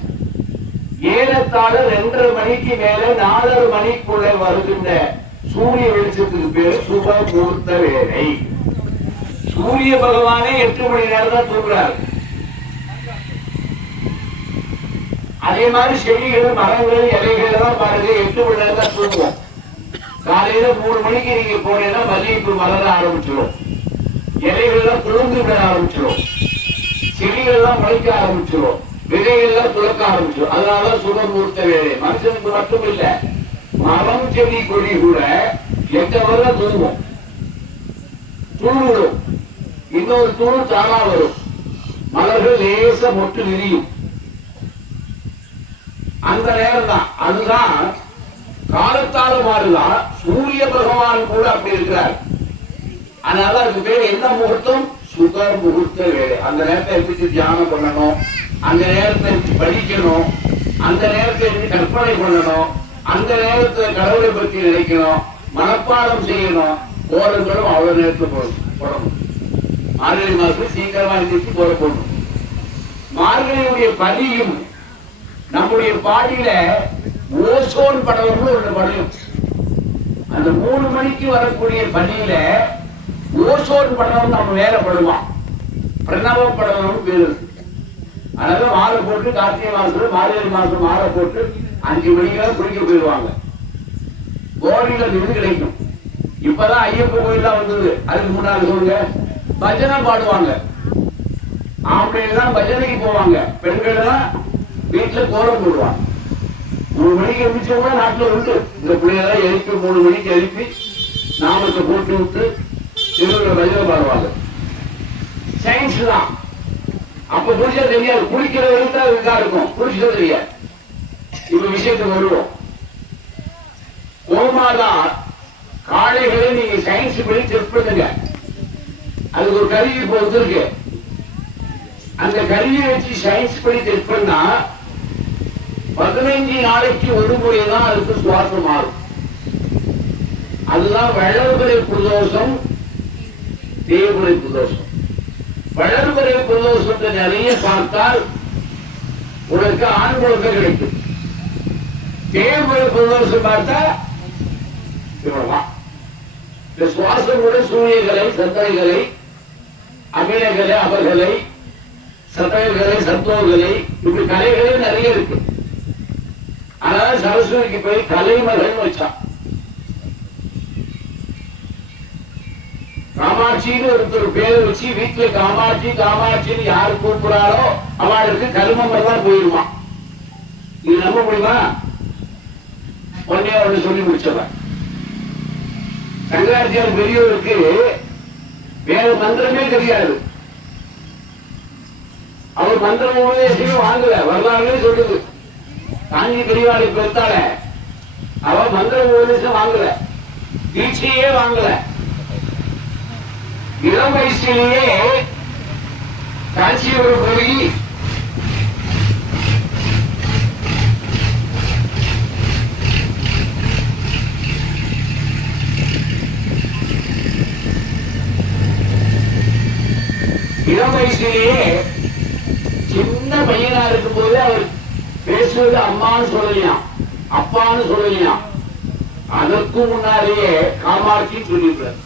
ஏறத்தாழ 2:30 மணிக்கு மேல 4:30 மணிக்குள்ள வருகின்ற சூரிய வெளிச்சத்துக்கு பேரு சுபமூர்த்த வேலை. சூரிய பகவானே 8 மணி நேரம் தான் தூங்குறாரு. அதே மாதிரி செடிகள், மரங்கள், இலைகள் எல்லாம் பாருங்க 8 மணி நேரம் தான் தூங்குவோம். காலையில 3 மணிக்கு நீங்க போனீங்கன்னா மல்லிகைப்பூ மலர ஆரம்பிச்சிடும், இலைகள் எல்லாம் குழுந்து விட ஆரம்பிச்சிடும், செடிகள் எல்லாம் முளைக்க ஆரம்பிச்சிடும், விதைகள் எல்லாம் துளக்க ஆரம்பிச்சிடும். அதனாலதான் சுபமூர்த்த வேலை. மனுஷனுக்கு மட்டும் இல்ல, மரம், செடி, கொடி கூட 8 வருடம் தூங்குவோம். துள்ளுடும், இன்னொரு துளு தானா வரும், மலர்கள் லேச மொட்டு விரியும். அந்த நேரம் தான். அதுதான் காலத்தால மாறுதான். சூரிய பகவான் கூட அப்படி இருக்கிறார். அதனால அதுக்கு பேர் என்ன முகூர்த்தம்? சுக முகூர்த்த வேலை. அந்த நேரத்தை எப்படி தியானம் பண்ணணும், அந்த நேரத்தை படிக்கணும், அந்த நேரத்தை கற்பனை பண்ணணும், அந்த நேரத்தில் கடவுளை பற்றி நினைக்கணும், மனப்பாடம் செய்யணும். போறதும் அவ்வளவு நேரத்தில் போடணும். மார்கழி மாசத்துல சீக்கிரமா இருந்துச்சு போட போடணும். மார்கழியுடைய பதியும் நம்முடைய பாடியில ஓசோன் படம்னு ஒண்ணு படையும். அந்த 3 மணிக்கு வரக்கூடிய பணியில ஓசோன் படம் நம்ம வேலை படுவான். பிரணவ படம் பேரு. அதனால மாலை போட்டு கார்த்திகை மாசத்துல மார்கழி மாசம் மாலை போட்டு 5 மணிக்கெல்லாம் குளிக்க போயிடுவாங்க. கோரியில நின்று கிடைக்கும். இப்பதான் ஐயப்ப கோயிலாம் வந்தது. அதுக்கு முன்னாடி சொல்லுங்க, பஜனை பாடுவாங்க. ஆம்பளைங்க தான் பஜனைக்கு போவாங்க, பெண்கள் தான் வீட்டுல கோலம் போடுவாங்க. 3 மணிக்கு எழுந்திரிச்சோம்னா நாட்டுல உண்டு. இந்த பிள்ளையெல்லாம் எழுப்பி 3 மணிக்கு எழுப்பி நாமத்தை போட்டு விட்டு திருவிழா பஜனை பாடுவாங்க. சயின்ஸ் தான். அப்ப புரிச்சா தெரியாது, குளிக்கிற வரைக்கும் இருக்கா இருக்கும், புரிச்சா தெரியாது. இப்ப விஷயத்துக்கு வருவோம். கோமாதா காளைகளை நீங்க சயின்ஸ் படி செக் பண்ணுங்க. அதுக்கு ஒரு கருவி இப்போ இருக்கு. அந்த கருவியை வச்சு சயின்ஸ் படி செக் பண்ணா 15 நாளைக்கு ஒரு முறைதான் அதுக்கு சுவாசம் மாறும். அதுதான் வளர்பிறை பிரதோஷம், தேய்பிறை பிரதோஷம். வளர்பிறை பிரதோஷத்தை நிறைய பார்த்தால் உனக்கு ஆண் குழந்தை கிடைக்கும். தேய்பிறை பிரதோஷம் பார்த்தா இவ்வளவுதான். இந்த சுவாசம் கூட சூரியகளை, சந்தைகளை, அகிலகளை, அவர்களை, சதயங்களை, சத்தோகளை, இப்படி கலைகளே நிறைய இருக்கு. அதனால சரஸ்வதிக்கு போய் கலைமகன் வச்சான். காமாட்சின்னு ஒருத்தர் பேரை வச்சு வீட்டுல காமாட்சி காமாட்சின்னு யாரு கூப்பிடுறாரோ அவளுக்கு கருமம் எல்லாம் போயிருமா. இது நம்ப முடியுமா? ஒன்னே ஒன்று சொல்லி முடிச்சவன் சங்கராச்சாரிய பெரியவருக்கு வேற மந்திரமே தெரியாது. அவர் மந்திரம் உபதேசம் வாங்கல, வரலாறு சொல்லுது. காஞ்சி பெரியவாளை பெருத்தால அவ மந்திர உபதேசம் வாங்கல, தீட்சையே வாங்கல. இளம் வயசிலேயே காஞ்சிபுரம் போய் இளம் வயசிலேயே சின்ன பையனா இருக்கும் போது அவர் பேசுவது அம்மான்னு சொல்லலையாம், அப்பான்னு சொல்லலையாம். அதற்கு முன்னாலேயே காமாட்சி சொல்லிவிட்டார்.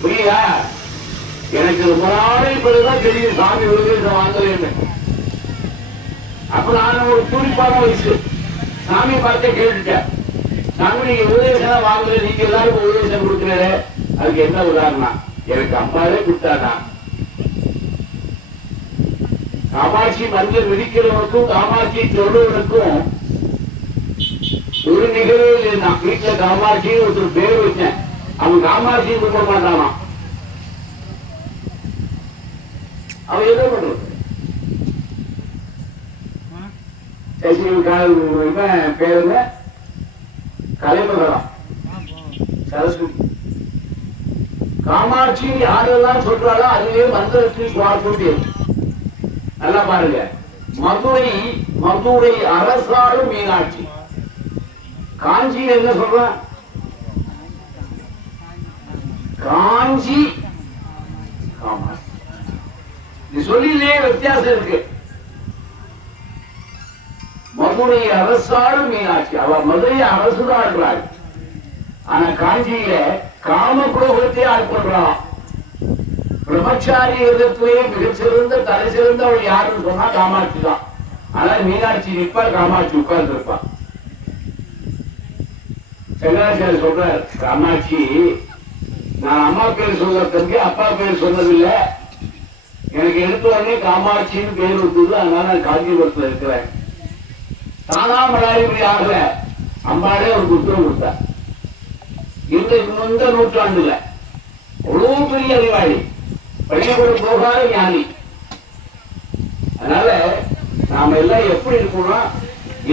புரியுதா? எனக்கு ரொம்ப நாளை பிறகுதான் தெரியும் சாமி உபதேசம் வாங்கலன்னு. அப்ப நான் ஒரு குறிப்பான வயசு சாமி பார்த்த கேட்டுட்டேன். சாமி நீங்க உபதேசம் வாங்கல, நீங்க எல்லாரும் உபதேசம் கொடுக்கிறீங்க, அதுக்கு என்ன உதாரணம்? எனக்கு அம்மாவே கொடுத்தானா? காமாட்சி மஞ்சள் விதிக்கிறவனுக்கும் காமாட்சி சொல்றவனுக்கும் ஒரு நிகழ்வே இல்லைன்னா வீட்டுல காமாட்சி ஒருத்தர் பேர் வச்சேன், அவன் காமாட்சி கூப்பிட மாட்டானா? அவன் என்ன பண்றது? பேருங்க கலைமகரம் சரஸ்வதி. காமாட்சி யாரெல்லாம் சொல்றாளோ அதுவே மந்திரத்தில் சுவாசம். நல்லா பாருங்க, மதுரை அரசாளும் மீனாட்சி. காஞ்சி என்ன சொல்ற? காஞ்சி காமாட்சி. இது சொல்லிலே வித்தியாசம் இருக்கு. மதுரை அரசாளும் மீனாட்சி, அவ மதுரை அரசுதான். ஆனா காஞ்சியில காமகுரோகத்தை ஆட்படுறான். பிரம்மச்சாரி விதத்திலேயே மிகச்சிறந்த தலை சிறந்த அவள் யாருன்னு சொன்னா காமாட்சி தான். ஆனா மீனாட்சி நிற்பா, காமாட்சி உட்கார்ந்து இருப்பா. சங்கராச்சாரிய சொல்ற, காமாட்சி நான் அம்மா பேர் சொல்றதுக்கு அப்பா பேர் சொன்னதில்லை, எனக்கு எடுத்த உடனே காமாட்சின்னு பேர் இருக்குது, அதனால நான் காஞ்சிபுரத்துல இருக்கிறேன். தானா மலாரிபடி ஆகல, அம்பாடே ஒரு உத்தரவு கொடுத்தா. இந்த நூற்றாண்டுல அவ்வளவு பெரிய அறிவாளி, பள்ளிக்கூட போகாத ஞானி. அதனால நாம எல்லாம் எப்படி இருக்கோம்னா,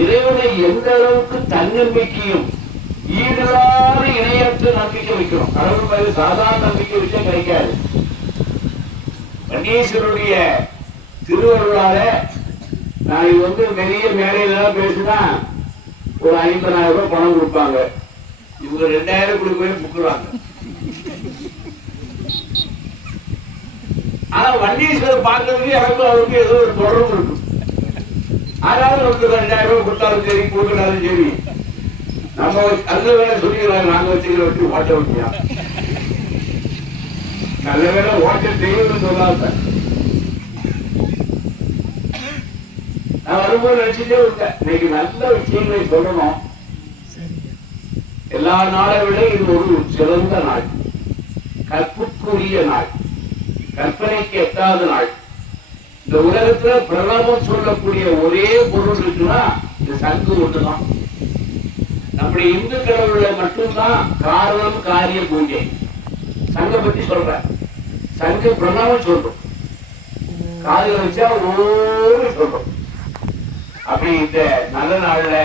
இறைவனை எந்த அளவுக்கு தன்னம்பிக்கையும் ஈடுகாத இணையற்ற நம்பிக்கை வைக்கிறோம். கடவுள் மேல சாதாரண நம்பிக்கை வச்சா கிடைக்காது. கணேசருடைய திருவருளால நான் இது பெரிய மேடையில பேசினா ஒரு 50,000 ரூபாய் பணம் கொடுப்பாங்க. இவங்க 2000 கொடுக்கவே முக்குறாங்க. ஆனா வண்டீஸ்வரர் பார்க்கறதுக்கு எனக்கு அவருக்கு ஏதோ ஒரு தொடர்பு இருக்கும். ஆனாலும் ஒரு 2000 ரூபாய் கொடுத்தாலும் சரி, கொடுக்கறாலும் சரி, நம்ம நல்ல வேலை சொல்லிடுறாங்க, நாங்க வச்சுக்கிற வச்சு ஓட்ட வைக்கியா, நல்ல வேலை ஓட்ட செய்யணும்னு சொல்லாத. நான் வரும்போது நினைச்சுட்டே இருக்கேன், இன்னைக்கு நல்ல விஷயங்களை சொல்லணும். எல்லா நாளை விட இது ஒரு சிறந்த நாள், கற்புக்குரிய நாள், கற்பனைக்கு எட்டாத நாள். இந்த உலகத்துல பிரணவம் சொல்லக்கூடிய ஒரே பொருள் இருக்குன்னா இந்த சங்கு ஒன்றுதான். நம்முடைய இந்து கடவுள மட்டும்தான் காரணம் காரிய பூஜை. சங்க பத்தி சொல்ற, சங்கு பிரணவம் சொல்றோம், காதுல வச்சா ஓடு சொல்றோம். அப்படி இந்த நல்ல நாள்ல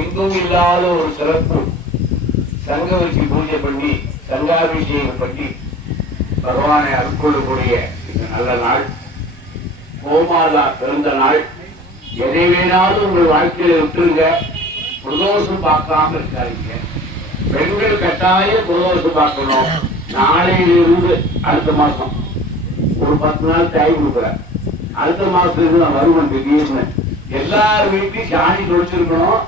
எங்கும் இல்லாத ஒரு சிறப்பு சங்க வச்சு பூஜை பண்ணி சங்காபிஷேகம் பண்ணி பகவானை அருள்கொள்ளக்கூடிய இந்த நல்ல நாள், கோமாதா பிறந்த நாள். எதை வேணாலும் உங்கள் வாழ்க்கையில விட்டுருங்க, பிரதோஷம் பார்க்காம இருக்காதீங்க. பெண்கள் கட்டாயம் பிரதோஷம் பார்க்கணும். நாளையிலிருந்து அடுத்த மாசம் ஒரு 10 நாள் டைம் கொடுக்குறேன். அடுத்த மாசத்துக்கு நான் வருவேன். திடீர்னு எல்லார் வீட்டையும் சாணி தொழிச்சிருக்கணும்,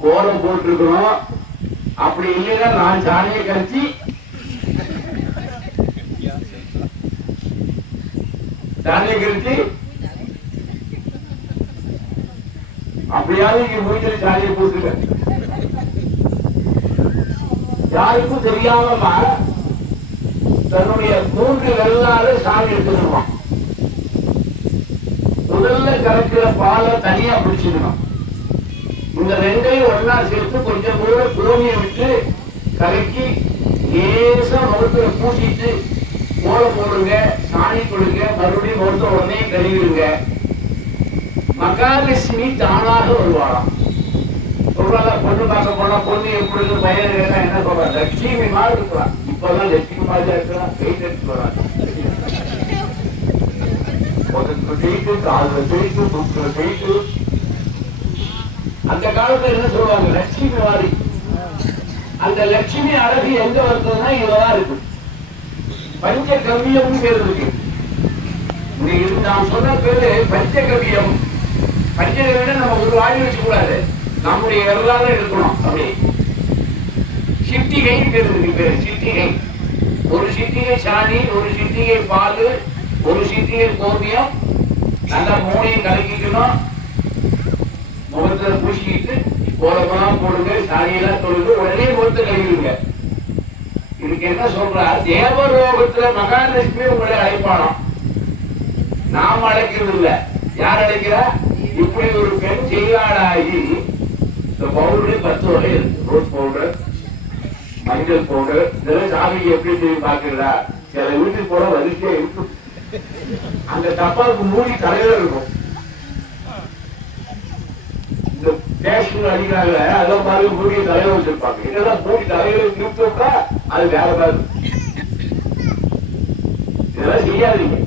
கோலம் போட்டிருக்கணும். அப்படி இல்லைன்னா நான் சாணியை கழிச்சு அப்படியாவது இங்க மூஞ்சில சாணியை போட்டுருக்க. யாருக்கும் தெரியாம தன்னுடைய 3 வெள்ளாறு சாமி எடுத்துக்கணும். முதல்ல கலக்கிற பாலை தனியா பிடிச்சிக்கணும். இந்த 2ஐயும் ஒன்னா சேர்த்து கொஞ்சம் கூட கோமியை விட்டு கலக்கி லேசா முகத்துல பூசிட்டு கோலம் போடுங்க, சாணி கொடுங்க, மறுபடியும் முகத்த உடனே கழுவிடுங்க. மகாலட்சுமி தானாக வருவாராம். சொல்றாங்க, பொண்ணு பார்க்க போனா பொண்ணு எப்படி பையன் என்ன சொல்றாங்க, லட்சுமி மாதிரி இருக்கலாம். இப்பதான் லட்சுமி மாதிரி இருக்கலாம். வெயிட் எடுத்து வராங்க, ஜெயிட்டு காதுல ஜெயிட்டு புக்குல ஜெயிட்டு. அந்த காலத்துல என்ன சொல்லுவாங்க, லட்சுமி மாதிரி. அந்த லட்சுமி அழகு எங்க வருதுன்னா இதுதான் இருக்கு. பஞ்சகவியம் பேர் இருக்கு. நான் சொன்ன பேரு பஞ்சகவியம். பஞ்சகவியம் நம்ம ஒரு வாய் வச்சு கூடாது, நம்முடைய வரலாறு இருக்கணும். அப்படி சிட்டிகை பேர் இருக்கு. பேரு சிட்டிகை. ஒரு சிட்டிகை சாணி, ஒரு சிட்டிகை பால், ஒரு சிட்டிகை கோமியம், நல்லா 3ஐயும் கலக்கிக்கணும். முகத்துல பூசிக்கிட்டு கோலமெல்லாம் போடுங்க, சாணியெல்லாம் தொழுது உடனே முகத்தை கழுவிடுங்க. இதுக்கு என்ன சொல்றா, தேவலோகத்துல மகாலட்சுமி உங்களை அழைப்பானாம். நாம் அழைக்கிறது இல்ல. யார் அழைக்கிறா? இப்படி ஒரு பெண் செய்யாடாகி இந்த பவுடர் 10 வகை இருக்கு. ரோஸ் பவுடர், மஞ்சள் பவுடர், இதெல்லாம் சாமிக்கு எப்படி செய்ய பாக்குறா? சில வீட்டுக்கு போல வரிசையா இருக்கும். அந்த டப்பாவுக்கு மூடி தலையில இருக்கும். இந்த பேஷன் அடிக்கிறாங்க, அதெல்லாம் பாருங்க மூடிய தலையில வச்சிருப்பாங்க. இதெல்லாம் மூடி தலையில நிறுத்தா அது வேற மாதிரி. இதெல்லாம் செய்யாதீங்க.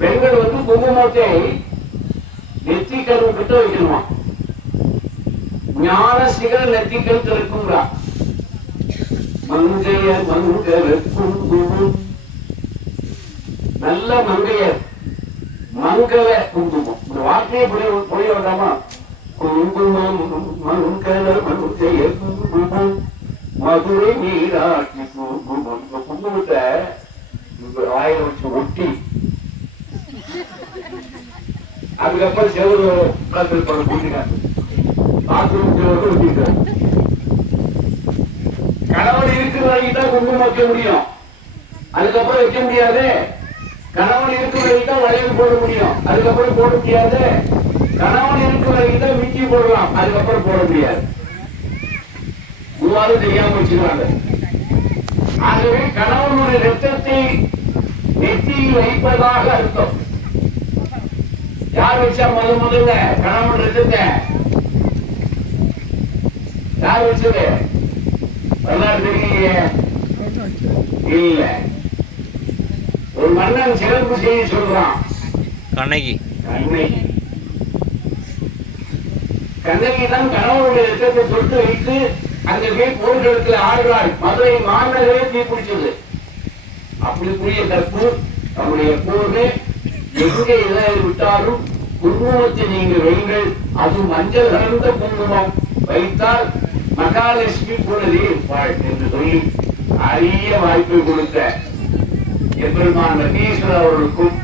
பெண்கள் குங்குமத்தை நெத்திக்கரு கிட்ட வைக்கணுமா. ஞான சிகர நெத்திக்கல் இருக்குங்களா. மங்கைய மங்கள குங்குமம், நல்ல மங்கையர் மங்கள குங்குமம். இந்த வார்த்தையை புரிய வேண்டாமா? குங்குமம் மங்கள மங்கைய குங்குமம், மதுரை நீராட்சி குங்குமம். இந்த குங்குமத்தை வாயில வச்சு ஒட்டி அதுக்கப்புறம் செவரு கணவன் இருக்கிற வரைக்கும் தான் குங்குமம் வைக்க முடியும். அதுக்கப்புறம் வைக்க முடியாது. கணவன் இருக்கிற வரைக்கும் தான் வளையல் போட முடியும். அதுக்கப்புறம் போட முடியாது. கணவன் இருக்கிற வரைக்கும் தான் மிஞ்சி போடலாம். அதுக்கப்புறம் போட முடியாது. மூவாவது தெரியாம வச்சுக்கிறாங்க. ஆகவே கணவனுடைய ரத்தத்தை நெற்றியில் வைப்பதாக அர்த்தம். யார் வச்சா முதல்ல கணவன் ரத்தத்தை? யார் வச்சது? வரலாறு தெரியலையே. இல்ல, ஒரு மன்னன் சிறப்பு செய்ய சொல்றான். கண்ணகி தான் கணவனுடைய ரத்தத்தை தொட்டு வைத்து அங்க போய் போர்க்களத்தில் ஆடுறாள். மதுரை மாநகரே தீப்பிடிச்சது. அப்படிக்குரிய கற்பு நம்முடைய எப்போது எங்கே இதை விட்டாலும் குங்குமத்தை நீங்கள் வைங்கள். அது மஞ்சள் கலந்த குங்குமம் வைத்தால் மகாலட்சுமி கூடவே இருப்பாள் என்று சொல்லி அரிய வாய்ப்பை கொடுத்த எம்பெருமான் நந்தீஸ்வரர் அவர்களுக்கும்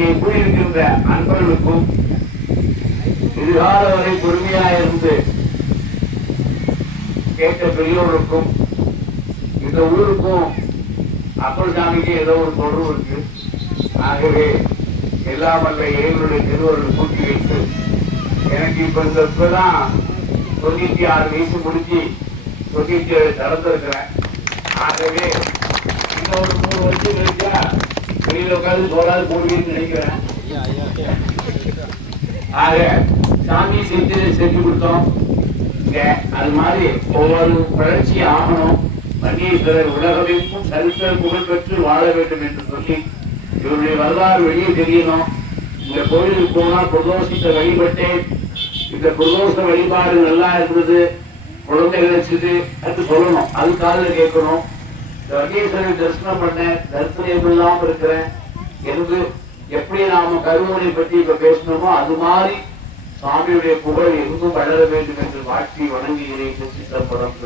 இங்கே கூடியிருக்கின்ற அன்பர்களுக்கும் எதிர்கால வரை பொறுமையாயிருந்து கேட்ட பெரியோருக்கும் இந்த ஊருக்கும் அப்பர் சாமிக்கு ஏதோ ஒரு தொடர்பு இருக்கு. ஆகவே எல்லாம் வல்ல இறைவனுடைய திருவருள் கூட்டி வைத்து எனக்கு இப்ப இந்த இப்பதான் 96 வயசு முடிச்சு 97 கடந்திருக்கிறேன். ஆகவே இன்னொரு 3 வருஷம் கழிச்சா வெளியில உட்காந்து சோறாது போடுவீன்னு நினைக்கிறேன். ஆக சாமி செஞ்சு கொடுத்தோம். அது மாதிரி ஒவ்வொரு வளர்ச்சி ஆகணும். மன்னீஸ்வரர் உலகமைப்பும் சரித்திர புகழ் பெற்று வாழ வேண்டும் என்று சொல்லி இவருடைய வரலாறு வெளியே தெரியணும். இந்த கோயிலுக்கு போனா பிரதோஷத்தை வழிபட்டேன். இந்த பிரதோஷ வழிபாடு நல்லா இருந்தது, குழந்தை கிடைச்சது அது சொல்லணும். அது காலில் கேட்கணும். இந்த வன்னீஸ்வரரை தரிசனம் பண்ண தரிசனம் இல்லாம இருக்கிறேன் என்று எப்படி நாம கருவனை பற்றி இப்ப பேசணுமோ அது மாதிரி சுவாமியுடைய புகழ் எங்கும் வளர வேண்டும் என்று வாழ்த்தி வணங்குகிறேன். சித்தப்படம்